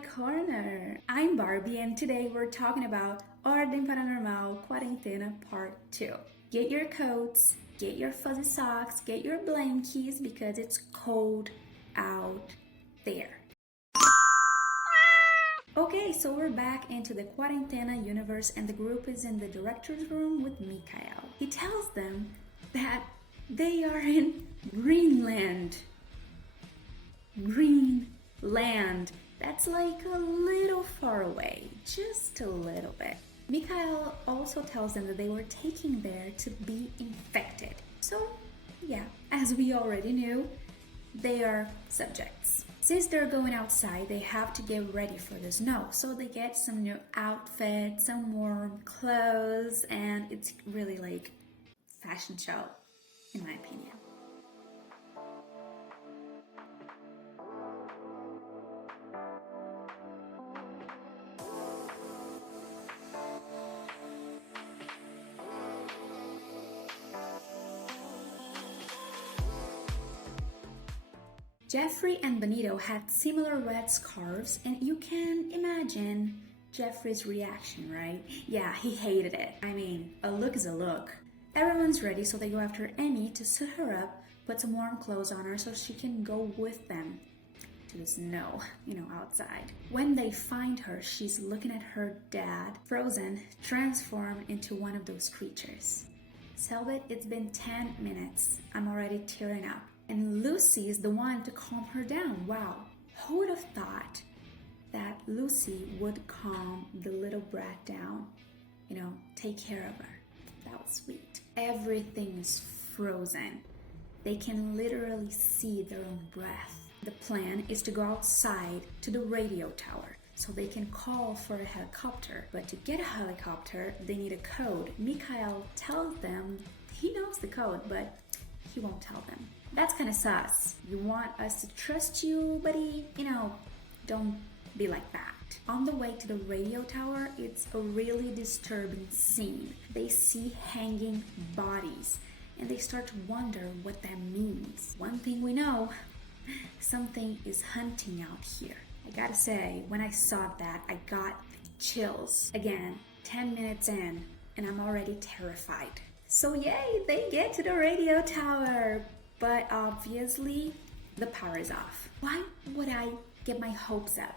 corner. I'm Barbie and today we're talking about Ordem Paranormal Quarentena Part 2. Get your coats, get your fuzzy socks, get your blankies because it's cold out there. Okay, so we're back into the Quarentena universe and the group is in the director's room with Mikhail. He tells them that they are in Greenland. Greenland. That's like a little far away, just a little bit. Mikhail also tells them that they were taken there to be infected. So, yeah, as we already knew, they are subjects. Since they're going outside, they have to get ready for the snow. So they get some new outfits, some warm clothes, and it's really like fashion show, in my opinion. Jeffrey and Benito had similar red scarves, and you can imagine Jeffrey's reaction, right? Yeah, he hated it. I mean, a look is a look. Everyone's ready, so they go after Emmy to suit her up, put some warm clothes on her so she can go with them to the snow, outside. When they find her, she's looking at her dad, frozen, transformed into one of those creatures. Selbit, it's been 10 minutes. I'm already tearing up. And Lucy is the one to calm her down. Wow, who would have thought that Lucy would calm the little brat down? Take care of her. That was sweet. Everything is frozen. They can literally see their own breath. The plan is to go outside to the radio tower so they can call for a helicopter. But to get a helicopter, they need a code. Mikhail tells them he knows the code, but he won't tell them. That's kind of sus. You want us to trust you, buddy? Don't be like that. On the way to the radio tower, it's a really disturbing scene. They see hanging bodies, and they start to wonder what that means. One thing we know, something is hunting out here. I gotta say, when I saw that, I got chills. Again, 10 minutes in, and I'm already terrified. So yay, they get to the radio tower. But obviously, the power is off. Why would I get my hopes up?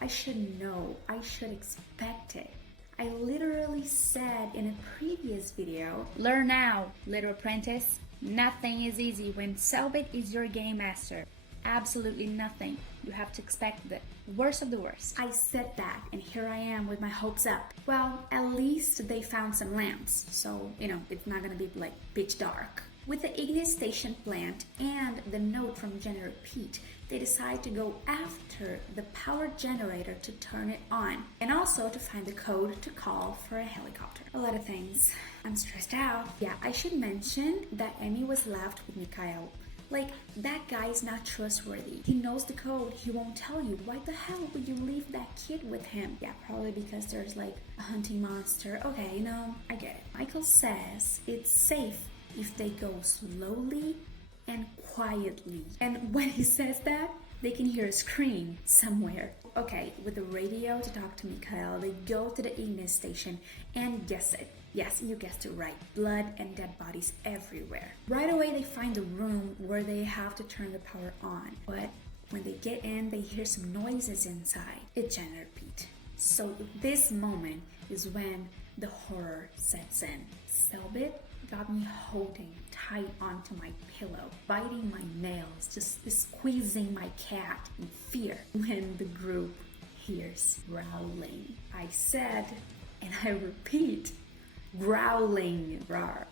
I should know. I should expect it. I literally said in a previous video, learn now, little apprentice. Nothing is easy when Selbit is your game master. Absolutely nothing. You have to expect the worst of the worst. I said that, and here I am with my hopes up. Well, at least they found some lamps, so, it's not gonna be like pitch dark. With the Ignis station plant and the note from General Pete, they decide to go after the power generator to turn it on, and also to find the code to call for a helicopter. A lot of things. I'm stressed out. Yeah, I should mention that Emmy was left with Mikhail. Like, that guy is not trustworthy. He knows the code, he won't tell you. Why the hell would you leave that kid with him? Yeah, probably because there's like a hunting monster. Okay, I get it. Michael says it's safe if they go slowly and quietly. And when he says that, they can hear a scream somewhere. Okay, with the radio to talk to Mikhail, they go to the Ignis station and guess it. Yes, you guessed it right. Blood and dead bodies everywhere. Right away, they find a room where they have to turn the power on. But when they get in, they hear some noises inside. It's General Pete. So this moment is when the horror sets in. Selbit got me holding tight onto my pillow, biting my nails, just squeezing my cat in fear when the group hears growling. I said, and I repeat, growling. Rawr.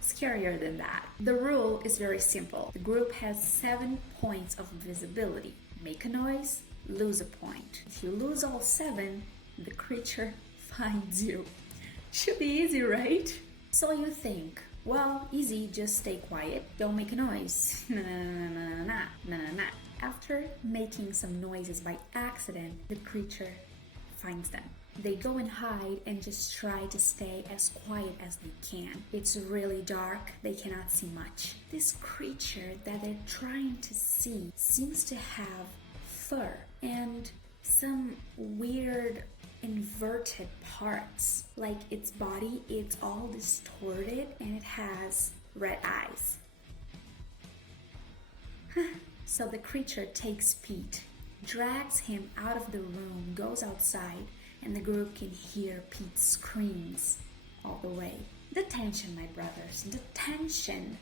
Scarier than that. The rule is very simple. The group has 7 points of visibility. Make a noise, lose a point. If you lose all 7, the creature finds you. Should be easy, right? So you think, well, easy, just stay quiet, don't make a noise. Nah. After making some noises by accident, the creature finds them. They go and hide and just try to stay as quiet as they can. It's really dark, they cannot see much. This creature that they're trying to see seems to have fur, and some weird inverted parts. Like its body, it's all distorted and it has red eyes. So the creature takes Pete, drags him out of the room, goes outside, and the group can hear Pete's screams all the way. The tension, my brothers, the tension.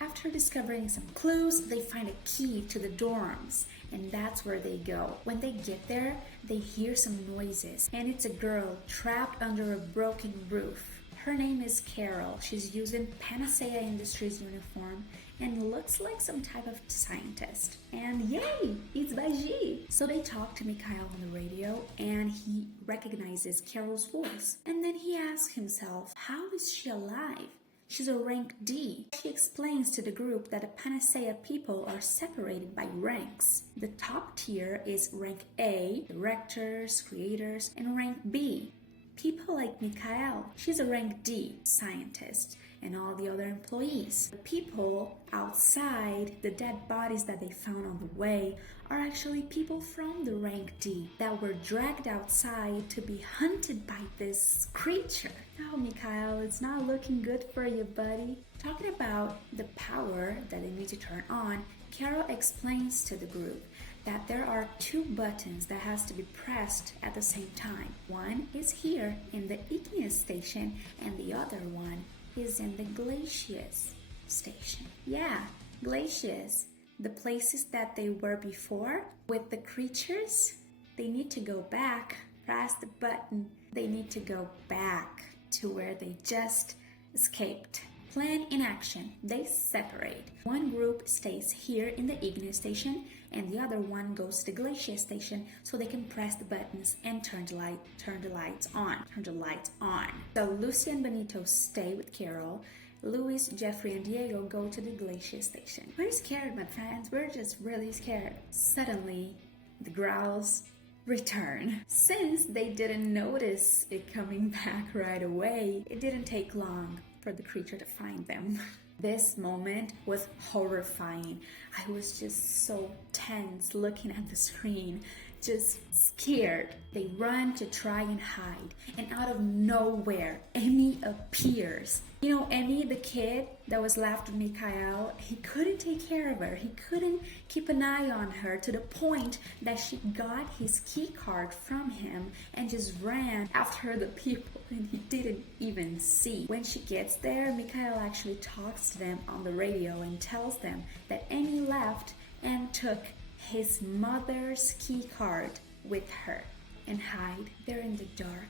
After discovering some clues, they find a key to the dorms, and that's where they go. When they get there, they hear some noises, and it's a girl trapped under a broken roof. Her name is Carol. She's using Panacea Industries uniform and looks like some type of scientist. And yay, it's Baji! So they talk to Mikhail on the radio and he recognizes Carol's voice. And then he asks himself, how is she alive? She's a rank D. She explains to the group that the Panacea people are separated by ranks. The top tier is rank A, directors, creators, and rank B. People like Mikhail, she's a rank D, scientist, and all the other employees. The people outside, the dead bodies that they found on the way, are actually people from the rank D that were dragged outside to be hunted by this creature. Oh, Mikhail, it's not looking good for you, buddy. Talking about the power that they need to turn on, Carol explains to the group that there are 2 buttons that has to be pressed at the same time. One is here in the igneous station and the other one is in the glacius station. Yeah, glacius. The places that they were before with the creatures, they need to go back, press the button. They need to go back to where they just escaped. Plan in action. They separate. One group stays here in the igneous station and the other one goes to the glacier station so they can press the buttons and turn the lights on. So Lucy and Benito stay with Carol. Luis, Jeffrey, and Diego go to the glacier station. We're scared, my friends. We're just really scared. Suddenly, the growls return. Since they didn't notice it coming back right away, it didn't take long for the creature to find them. This moment was horrifying. I was just so tense looking at the screen, just scared. They run to try and hide, and out of nowhere, Emmy appears. You know, Emmy, the kid that was left with Mikhail, he couldn't take care of her. He couldn't keep an eye on her to the point that she got his key card from him and just ran after the people, and he didn't even see. When she gets there, Mikhail actually talks to them on the radio and tells them that Emmy left and took his mother's key card with her and hide. They're in the dark.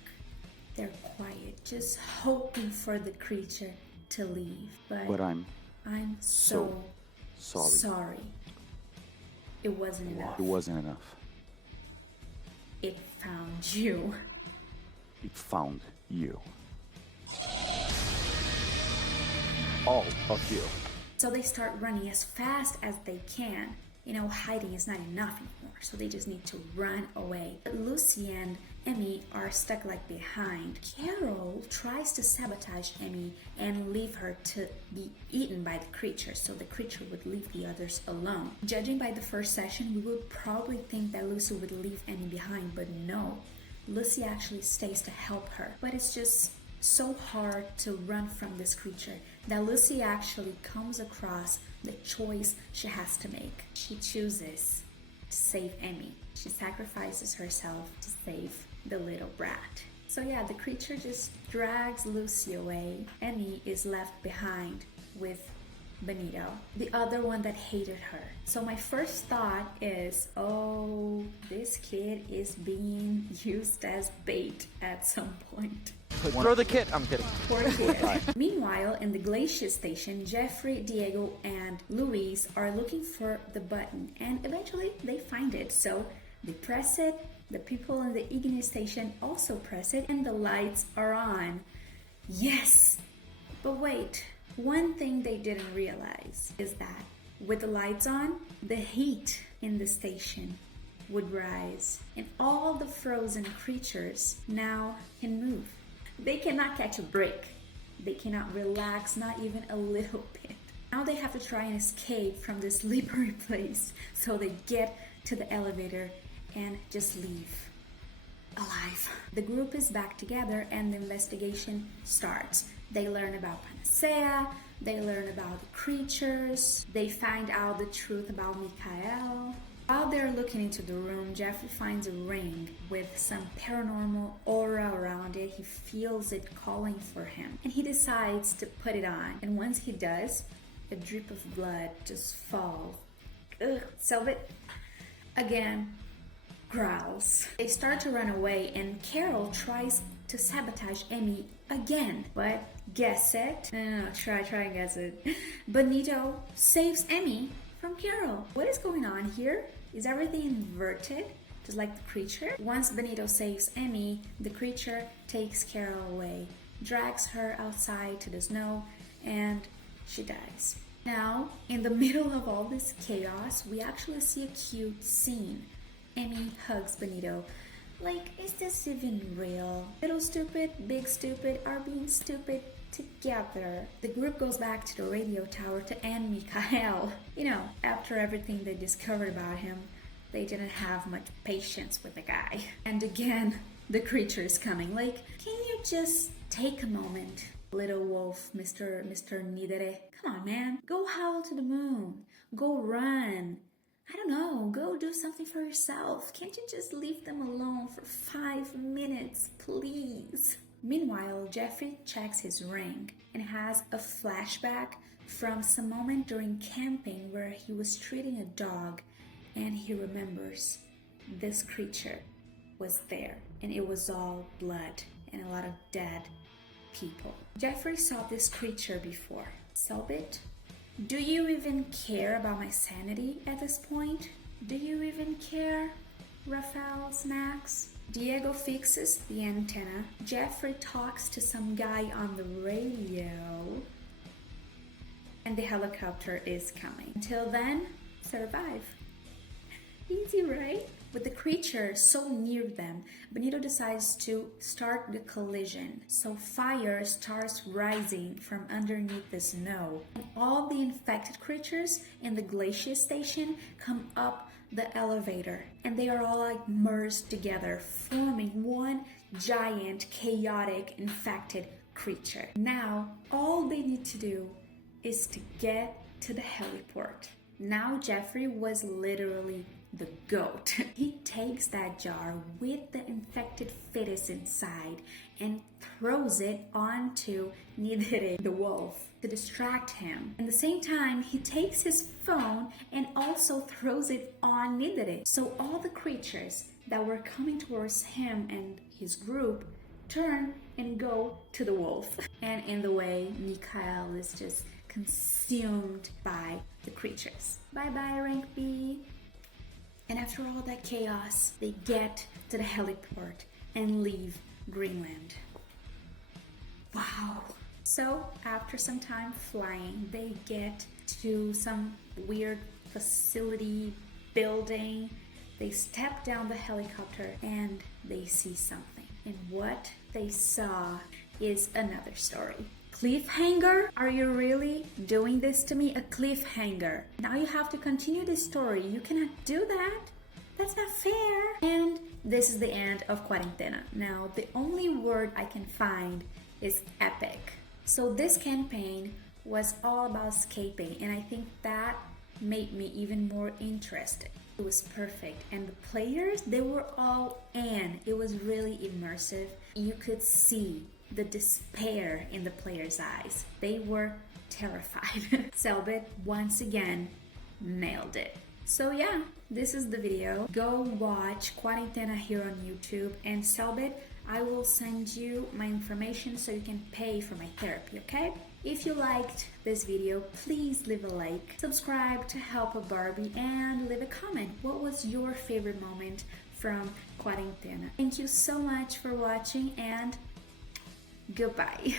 They're quiet, just hoping for the creature to leave. But I'm so sorry. It wasn't enough. It wasn't enough. It found you. It found you. All of you. So they start running as fast as they can. You know, hiding is not enough anymore, so they just need to run away. But Lucy and Emmy are stuck like behind. Carol tries to sabotage Emmy and leave her to be eaten by the creature, so the creature would leave the others alone. Judging by the first session, we would probably think that Lucy would leave Emmy behind, but no. Lucy actually stays to help her. But it's just so hard to run from this creature that Lucy actually comes across the choice she has to make. She chooses to save Emmy. She sacrifices herself to save the little brat. So yeah, the creature just drags Lucy away. Emmy is left behind with Benito, the other one that hated her. So my first thought is, oh, this kid is being used as bait at some point. Throw the kit. I'm kidding. Poor kid. Meanwhile, in the glacier station, Jeffrey, Diego, and Luis are looking for the button, and eventually they find it. So they press it, the people in the igneous station also press it, and the lights are on. Yes! But wait, one thing they didn't realize is that with the lights on, the heat in the station would rise, and all the frozen creatures now can move. They cannot catch a break. They cannot relax, not even a little bit. Now they have to try and escape from this slippery place. So they get to the elevator and just leave alive. The group is back together and the investigation starts. They learn about Panacea, they learn about the creatures, they find out the truth about Mikhail. While they're looking into the room, Jeffrey finds a ring with some paranormal aura around it. He feels it calling for him, and he decides to put it on. And once he does, a drip of blood just falls. Ugh, Selbit again growls. They start to run away, and Carol tries to sabotage Emmy again. But guess it. No, try and guess it. Benito saves Emmy from Carol. What is going on here? Is everything inverted? Just like the creature? Once Benito saves Emmy, the creature takes Carol away, drags her outside to the snow, and she dies. Now, in the middle of all this chaos, we actually see a cute scene. Emmy hugs Benito. Like, is this even real? Little stupid, big stupid are being stupid together. The group goes back to the radio tower to end Mikhail. You know, after everything they discovered about him, they didn't have much patience with the guy. And again, the creature is coming. Like, can you just take a moment? Little wolf, Mr. Nidere. Come on, man. Go howl to the moon. Go run. I don't know, go do something for yourself. Can't you just leave them alone for 5 minutes, please? Meanwhile, Jeffrey checks his ring and has a flashback from some moment during camping where he was treating a dog, and he remembers this creature was there, and it was all blood and a lot of dead people. Jeffrey saw this creature before. Selbit, do you even care about my sanity at this point? Do you even care, Raphael Snacks? Diego fixes the antenna. Jeffrey talks to some guy on the radio. And the helicopter is coming. Until then, survive. Easy, right? With the creature so near them, Benito decides to start the collision. So fire starts rising from underneath the snow. And all the infected creatures in the glacier station come up the elevator. And they are all like merged together, forming one giant, chaotic, infected creature. Now, all they need to do is to get to the heliport. Now Jeffrey was literally the goat. He takes that jar with the infected fetus inside and throws it onto Nidere, the wolf, to distract him. At the same time, he takes his phone and also throws it on Nidere. So all the creatures that were coming towards him and his group turn and go to the wolf. And in the way, Mikhail is just consumed by the creatures. Bye-bye, Rank B. And after all that chaos, they get to the heliport and leave Greenland. Wow. So, after some time flying, they get to some weird facility building. They step down the helicopter and they see something. And what they saw is another story. Cliffhanger? Are you really doing this to me? A cliffhanger. Now you have to continue this story. You cannot do that. That's not fair. And this is the end of Quarentena. Now, the only word I can find is epic. So this campaign was all about escaping, and I think that made me even more interested. It was perfect, and the players, they were all in. It was really immersive. You could see the despair in the players' eyes. They were terrified. Selbit once again nailed it. So yeah, this is the video. Go watch Quarentena here on YouTube, and Selbit, I will send you my information so you can pay for my therapy, okay? If you liked this video, please leave a like, subscribe to help a Barbie, and leave a comment. What was your favorite moment from Quarentena? Thank you so much for watching, and goodbye.